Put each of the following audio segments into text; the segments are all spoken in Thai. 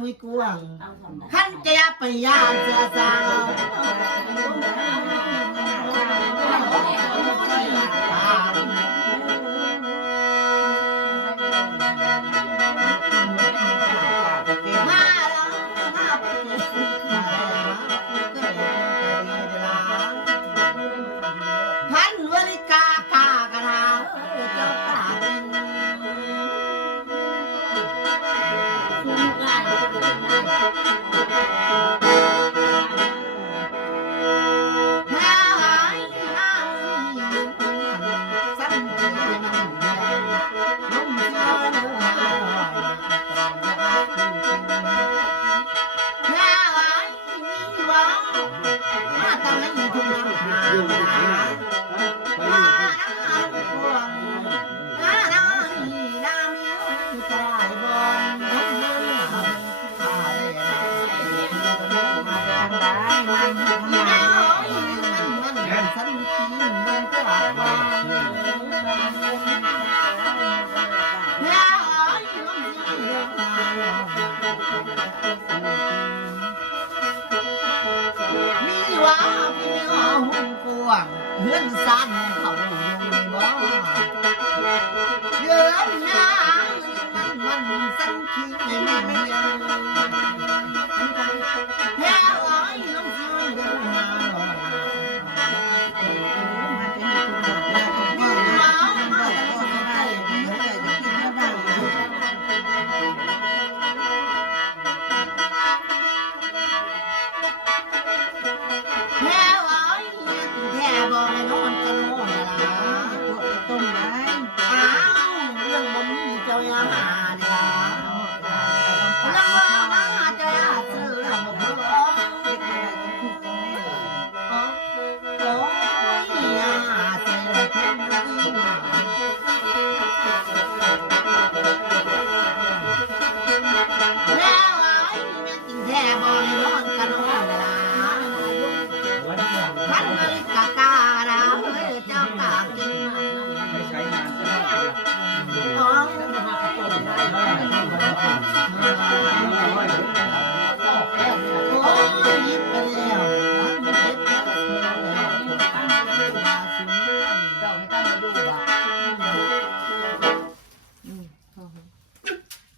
ไม่กวงขันจะไปยามเสือสาวพันวลิกากากระราเจ้าตาเป็นเฮือนสั้นเขาอยู่ในบ่อเยือนหน้ามันสั้นขี้ในแม่เมียแพ้อ้อยลงซื้อเดินมาหน่อย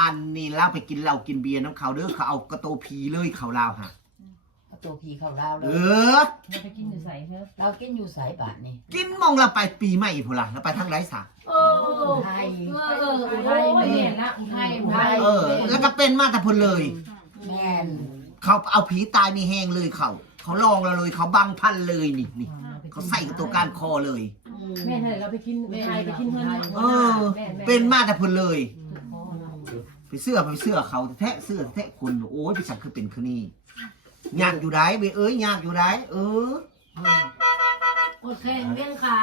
อันนี้เราไปกินเหล้ากินเบียร์น้ำเขาเด้อเขาเอากระโตผีเลยเขาลาวฮะกระโตผีเขาลาวเลยเราไปกินอยู่ใส่เถอะเรากินอยู่สายบาทนี่กินมองเราไปปีใหม่พอละเราไปทางไรสาไทยไทยเนี่ยนะไทยแล้วก็เป็นมาแต่พลเลยแม่นเขาเอาผีตายนี่แห้งเลยเขาลองเราเลยเขาบังพันเลยนี่เขาใส่กับตัวการคอเลยแม่เราไปกินไทยไปกินเงินเป็นมาแต่พลเลยไปเสื้อเขาแท้เสื้อแท้คนโอ้ยไปสั่งคือเป็นคือนี่ยากอยู่ได้เบยยากอยู่ได้โอเคเบี้ยขา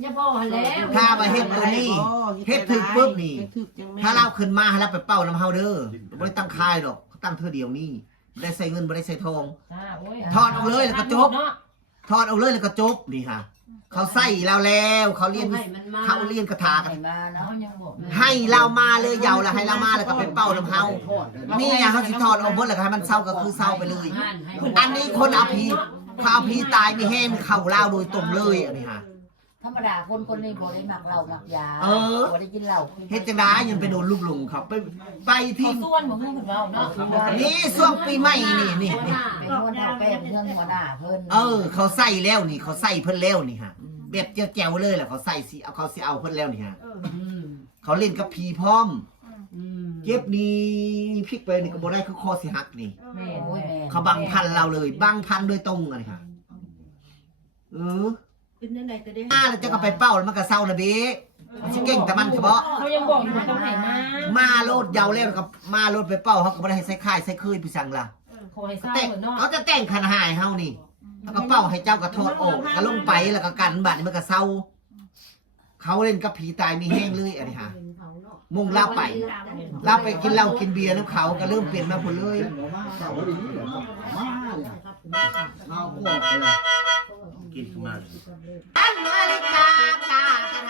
อย่าพอแล้วถ้ามาเฮ็ดตัวนี้เฮ็ดถึกปุ๊บนี่ถ้าเราขึ้นมาให้เราไปเป้าน้ำเฮาเด้อไม่ได้ตั้งค่ายหรอกตั้งเธอเดียวนี่ไม่ได้ใส่เงินไม่ได้ใส่ทองถอดออกเลยแล้วก็จบถอดออกเลยแล้วก็จบนี่ค่ะเขาใส่เราแล้วเขาเรียนคาถากันให้เรามาเลยยาวแล้วให้เรามาแล้วก็เป็นเป้าน้ำเฮานี่ไงเขาสิถอดออกหมดแล้วก็ให้มันเศร้าก็คือเศร้าไปเลยอันนี้คนเอาพีตายมีแห้งเข่าเล่าโดยตรงเลยอันนี้ฮะ ธรรมดาคนนี้บ่ได้มักเหล้ามักยาบ่ได้กินเหล้า เฮ็ดจังได๋ยังไปโดนลูกหลงเขาไปที่ ส่วนบ่ฮู้เพิ่นเว้าเนาะ นี่ช่วงปีใหม่นี่ เป็นคนเฒ่าแป้เรื่องหัวหน้าเพิ่น เขาใส่แล้วนี่เขาใส่เพิ่นแล้วนี่ฮะแบบแจ๋วๆเลยแหละเขาใส่สิเขาสิเอาเพิ่นแล้วนี่ฮะเขาเล่นกับผีพร้อมเก็บนี่พลิกไปนี่ก็บ่ได้คือคอสิหักนี่ แม่ โอ้ยแม่ เขาบังพันเราเลยบังพันโดยตรงเลยค่ะเป็นจังไดก็ได้ แล้วจะก็ไปเป้าแล้วมันก็เศร้าละเบ้สิเก่งแต่มันเฉพาะ เขายังบอกอยู่ว่าต้องให้มา โลดยาวแล้วก็มาโลดไปเป้าเขาก็บ่ได้ให้ใส่ค่ายใส่เคยไปสั่งล่ะ ขอให้เศร้า แต่ เถอะเนาะ เขาจะแต่งคันหายเฮานี่แล้วก็เป้าให้เจ้าก็โทษออกก็ลงไปแล้วก็กันบัดนี้มันก็เศร้าเขาเล่นกับผีตายมีแห้งเลยอันนี้ฮะมุ่งลาไปกินเหล้ากินเบียร์น้ำเขาก็เริ่มเปลี่ยนมาหมดเลย กินมา อันนาฬิกากากัน